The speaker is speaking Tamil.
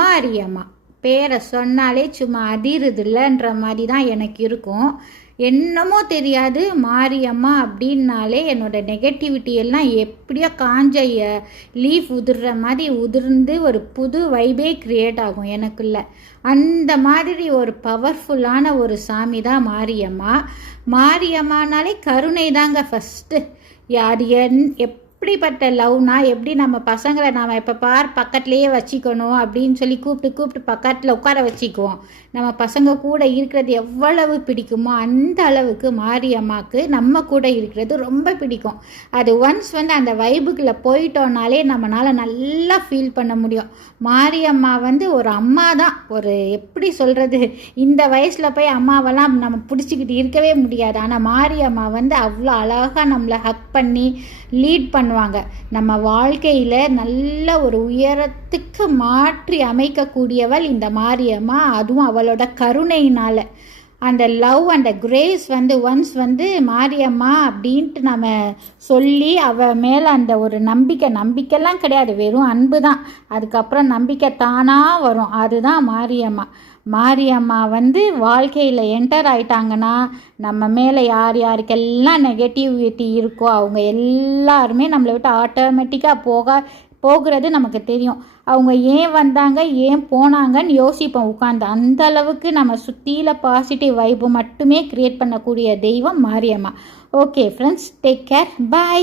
மாரியம்மா பேரை சொன்னாலே சும்மா அதிருதில்லன்ற மாதிரி தான் எனக்கு இருக்கும். என்னமோ தெரியாது, மாரியம்மா அப்படின்னாலே என்னோட நெகட்டிவிட்டி எல்லாம் எப்படியோ காஞ்ச லீஃப் உதிர்ற மாதிரி உதிர்ந்து ஒரு புது வைபே க்ரியேட் ஆகும் எனக்குள்ள. அந்த மாதிரி ஒரு பவர்ஃபுல்லான ஒரு சாமி தான் மாரியம்மா. மாரியம்மானாலே கருணை தாங்க ஃபஸ்ட்டு. அது எப்படிப்பட்ட லவ்னா, எப்படி நம்ம பசங்களை நாம் எப்போ பக்கத்துலேயே வச்சுக்கணும் அப்படின்னு சொல்லி கூப்பிட்டு பக்கத்தில் உட்கார வச்சுக்குவோம். நம்ம பசங்க கூட இருக்கிறது எவ்வளவு பிடிக்குமோ அந்த அளவுக்கு மாரியம்மாவுக்கு நம்ம கூட இருக்கிறது ரொம்ப பிடிக்கும். அது ஒன்ஸ் அந்த வைபுக்குள்ளே போயிட்டோன்னாலே நம்மளால் நல்லா ஃபீல் பண்ண முடியும். மாரியம்மா ஒரு அம்மா தான். ஒரு எப்படி சொல்கிறது, இந்த வயசில் போய் அம்மாவெல்லாம் நம்ம பிடிச்சிக்கிட்டு இருக்கவே முடியாது. ஆனால் மாரியம்மா அவ்வளோ அழகாக நம்மளை ஹக் பண்ணி லீட் பண்ணுவாங்க. நம்ம வாழ்க்கையில் நல்ல ஒரு உயரத்துக்கு மாற்றி அமைக்கக்கூடியவள் இந்த மாரியம்மா. அதுவும் அவளோட கருணையினால் அந்த லவ் அந்த கிரேஸ் ஒன்ஸ் மாரியம்மா அப்படின்ட்டு நம்ம சொல்லி அவள் மேலே அந்த ஒரு நம்பிக்கைலாம் கிடையாது, வெறும் அன்பு தான். அதுக்கப்புறம் நம்பிக்கை தானாக வரும். அதுதான் மாரியம்மா. மாரியம்மா வாழ்க்கையில் என்டர் ஆயிட்டாங்கன்னா நம்ம மேலே யார் யாருக்கெல்லாம் நெகட்டிவிட்டி இருக்கோ அவங்க எல்லாருமே நம்மளை விட்டு ஆட்டோமேட்டிக்காக போகிறது நமக்கு தெரியும். அவங்க ஏன் வந்தாங்க ஏன் போனாங்கன்னு யோசிப்போம் உட்காந்து. அந்த அளவுக்கு நம்ம சுற்றியில் பாசிட்டிவ் வைப்பு மட்டுமே க்ரியேட் பண்ணக்கூடிய தெய்வம் Mariyamma. Okay friends, take care, பாய்.